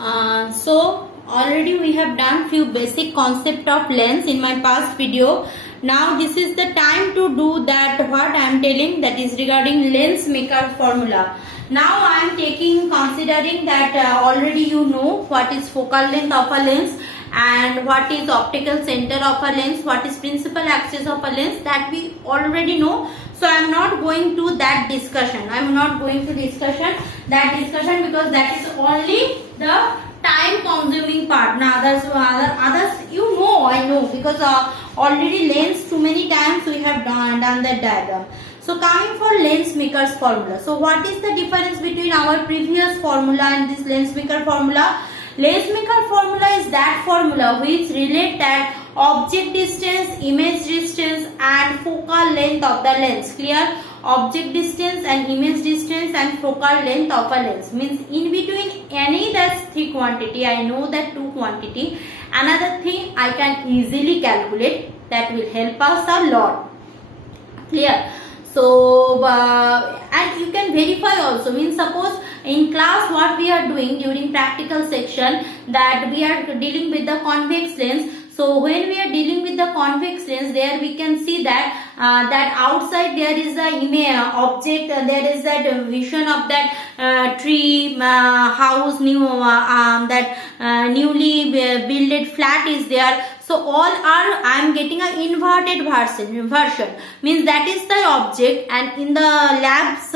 So already we have done few basic concept of lens in my past video. Now this is the time to do that what I am telling, that is regarding lens maker formula. Now I am considering that already you know what is focal length of a lens and what is optical center of a lens, what is principal axis of a lens, that we already know. So I am not going to that discussion. I am not going to that discussion because that is only the time consuming part. Now others you know, I know, because already lens too many times we have done that diagram. So coming for lens maker's formula. So what is the difference between our previous formula and this lens maker formula? Lens maker formula is that formula which relate that object distance, image distance and focal length of the lens. Clear? Object distance and image distance and focal length of a lens. Means in between any that's three quantity, I know that two quantity. Another thing I can easily calculate, that will help us a lot. Clear? So and you can verify also. Means suppose in class what we are doing during practical section, that we are dealing with the convex lens. So when we are dealing with the convex lens, there we can see that that outside there is the image object, there is that vision of that tree, house, newly builded flat is there. So all are, I am getting an inverted version. Means that is the object, and in the lab's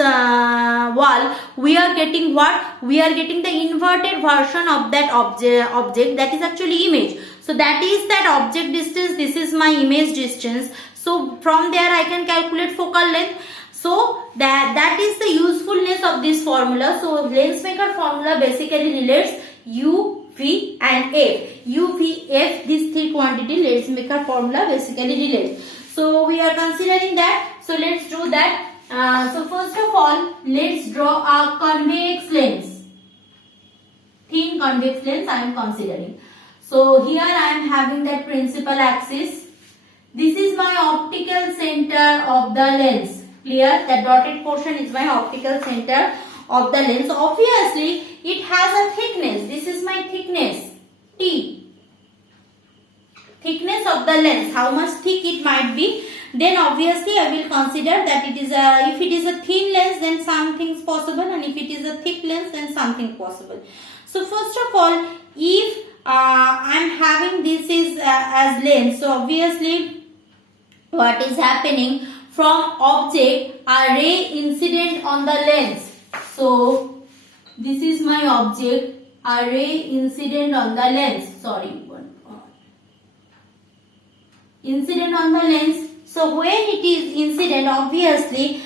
wall we are getting what? We are getting the inverted version of that object that is actually image. So that is that object distance, this is my image distance. So from there I can calculate focal length. So that is the usefulness of this formula. So lens maker formula basically relates U, V and F. U, V, F, these three quantity lens maker formula basically relates. So we are considering that. So let's do that. So first of all, let's draw a convex lens. Thin convex lens I am considering. So here I am having that principal axis. This is my optical center of the lens. Clear? That dotted portion is my optical center of the lens. Obviously, it has a thickness. This is my thickness, T. Thickness of the lens. How much thick it might be. Then obviously I will consider that it is a, if it is a thin lens, then something is possible, and if it is a thick lens, then something possible. So first of all, if I am having this is as lens, so obviously what is happening, from object a ray incident on the lens. So this is my object, a ray incident on the lens. Incident on the lens. So when it is incident, obviously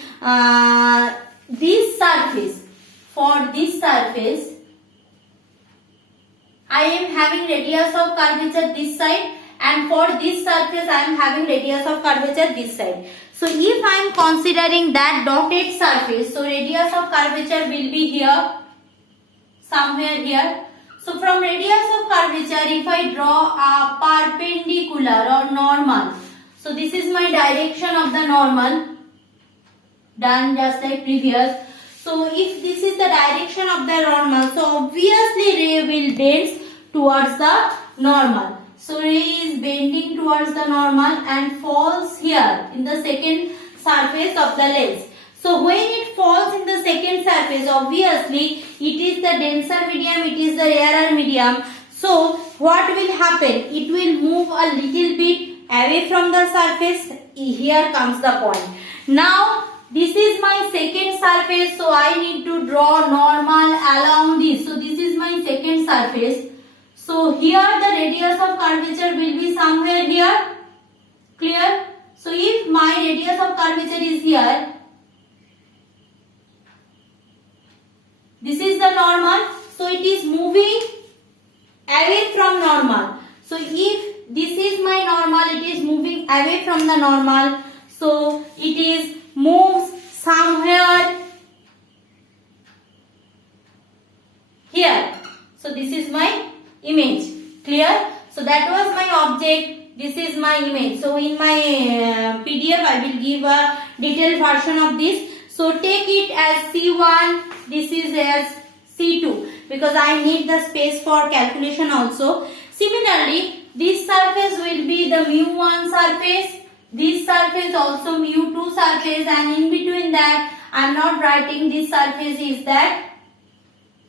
this surface, for this surface I am having radius of curvature this side, and for this surface I am having radius of curvature this side. So if I am considering that dotted surface, so radius of curvature will be here, somewhere here. So from radius of curvature, if I draw a perpendicular or normal, so this is my direction of the normal, done just like previous. So if this is the direction of the normal, so obviously ray will bend towards the normal. So ray is bending towards the normal and falls here in the second surface of the lens. So when it falls in the second surface, obviously it is the denser medium, it is the rarer medium. So what will happen? It will move a little bit away from the surface. Here comes the point. Now this is my second surface, so I need to draw normal along this. So this is my second surface. So here the radius of curvature will be somewhere here. Clear? So if my radius of curvature is here, this is the normal. So it is moving away from normal. So if this is my normal, it is moving away from the normal. So it is moves somewhere here. So this is my image. Clear? So that was my object, this is my image. So in my PDF I will give a detailed version of this. So take it as C1, this is as C2. because I need the space for calculation also. Similarly, this surface will be the mu1 surface, this surface also mu2 surface, and in between that I am not writing this surface is that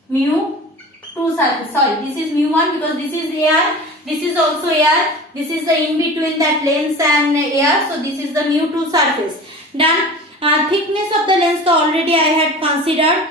mu2 surface. Sorry, this is mu1 because this is air, this is also air, this is the in between that lens and air, so this is the mu2 surface. Done. Thickness of the lens already I had considered.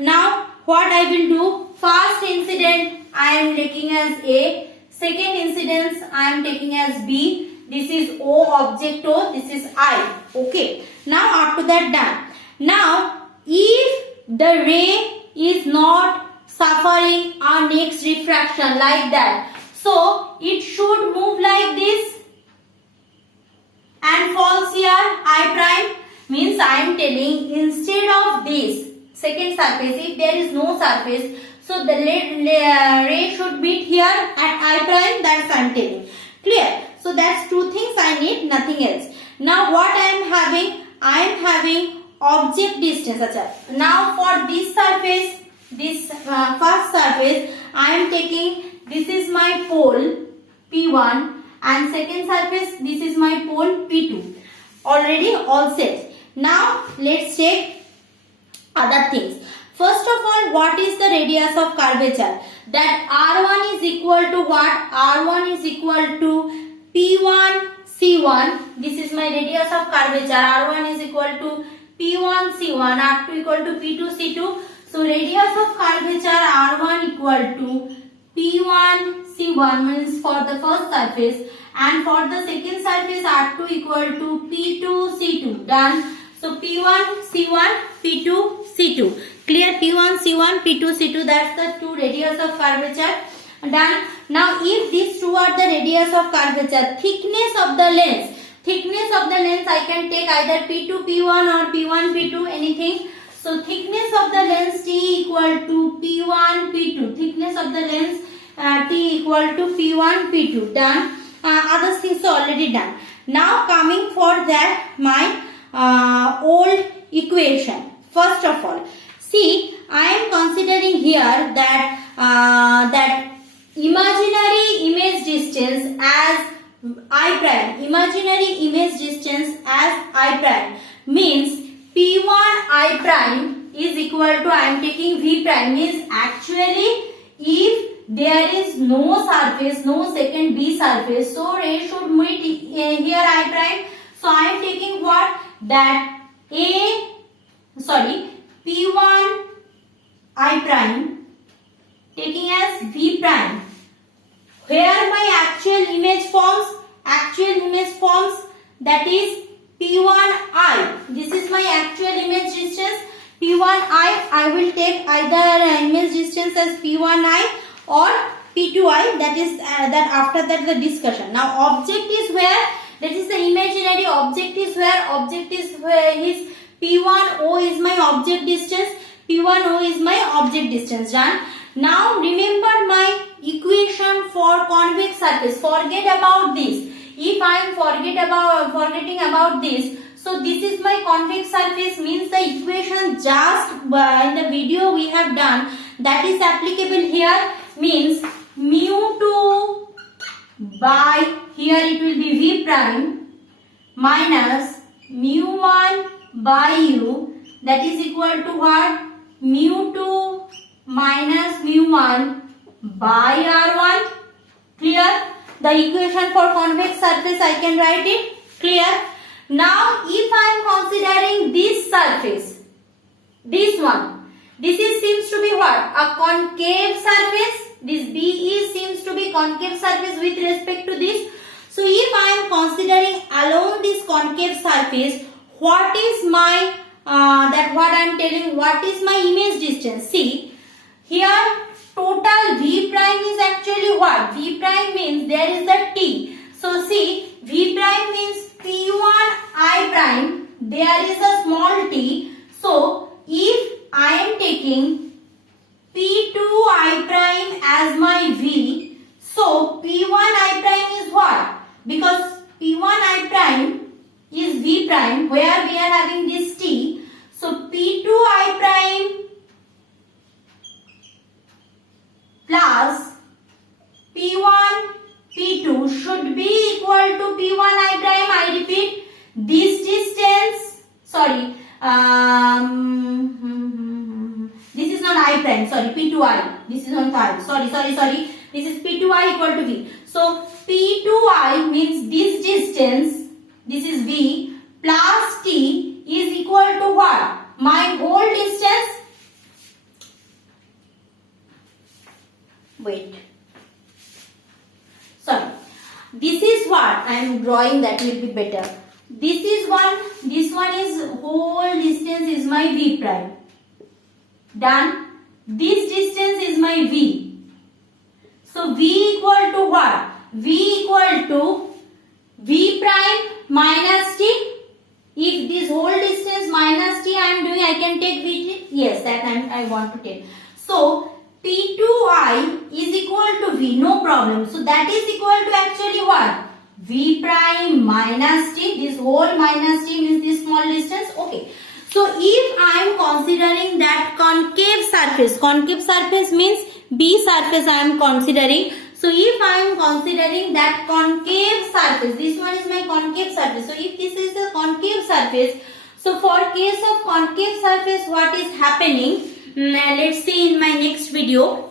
Now what I will do, first incident I am taking as A, second incidence I am taking as B, this is O, object O, this is I. Okay. Now after that done. Now if the ray is not suffering a next refraction like that, so it should move like this and falls here I prime, means I am telling instead of this second surface, if there is no surface, so the ray should meet here at I prime, that's I am telling. Clear? So that's two things I need, nothing else. Now what I am having? I am having object distance. Achha. Now for this surface, this first surface, I am taking, this is my pole P1 and second surface, this is my pole P2. Already all set. Now let's take other things. First of all, what is the radius of curvature? That R1 is equal to what? R1 is equal to P1 C1. This is my radius of curvature. R1 is equal to P1 C1. R2 equal to P2 C2. So radius of curvature R1 equal to P1 C1 means for the first surface, and for the second surface R2 equal to P2 C2. Done. So P1 C1 P2 C2. Clear? P1 C1 P2 C2, that's the two radius of curvature. Done. Now if these two are the radius of curvature, thickness of the lens. Thickness of the lens I can take either P2 P1 or P1 P2, anything. So thickness of the lens T equal to P1 P2. Thickness of the lens T equal to P1 P2. Done. Other things are already done. Now coming for that my old equation. First of all, see, I am considering here that that imaginary image distance as I prime. Imaginary image distance as I prime means P1 I prime is equal to, I am taking V prime, means actually if there is no surface, no second B surface, so ray should meet here I prime. So I am taking what? That P1 I prime taking as V prime. Where my actual image forms? That is P1I. This is my actual image distance. P1I, I will take either image distance as P1I or P2I. That is that after that the discussion. Now object is where? That is the imaginary object is where? Object is where is P1O is my object distance. P1O is my object distance. Done. Now remember my equation for convex surface. Forget about this. If I am forgetting about this, so this is my convex surface, means the equation just in the video we have done, that is applicable here, means mu2 by, here it will be V prime, minus mu1 by u, that is equal to what? Mu2 minus mu1 by r1. Clear? The equation for convex surface I can write it. Clear? Now if I am considering this surface, this one, this is seems to be what? A concave surface. This B seems to be concave surface with respect to this. So if I am considering along this concave surface, what is my what I am telling, what is my image distance? See, here total V prime is actually what? V prime means there is a T. So see, V prime means P1 I prime, there is a small t. So if I am taking P2 I prime as my V, so P1 I prime is what? Because P1 I prime is V prime, where we are having this T. So P2 I prime plus P1, P2 should be equal to P1 I prime. I repeat, this distance, sorry, this is not I prime, sorry, P2I. This is not I. Sorry. This is P2I equal to V. So P2I means this distance, this is V, plus T is equal to what? My whole distance. Wait. Sorry. This is what I am drawing, that will be better. This is one, this one is whole distance is my V prime. Done. This distance is my V. So V equal to what? V equal to V prime minus T. If this whole distance minus T I am doing, I can take V. Yes, that I want to take. So P2I is equal to V, no problem. So that is equal to actually what? V prime minus T. This whole minus T means this small distance. Okay. So if I am considering that concave surface means B surface I am considering. So if I am considering that concave surface, this one is my concave surface. So if this is the concave surface, so for case of concave surface, what is happening? Let's see in my next video.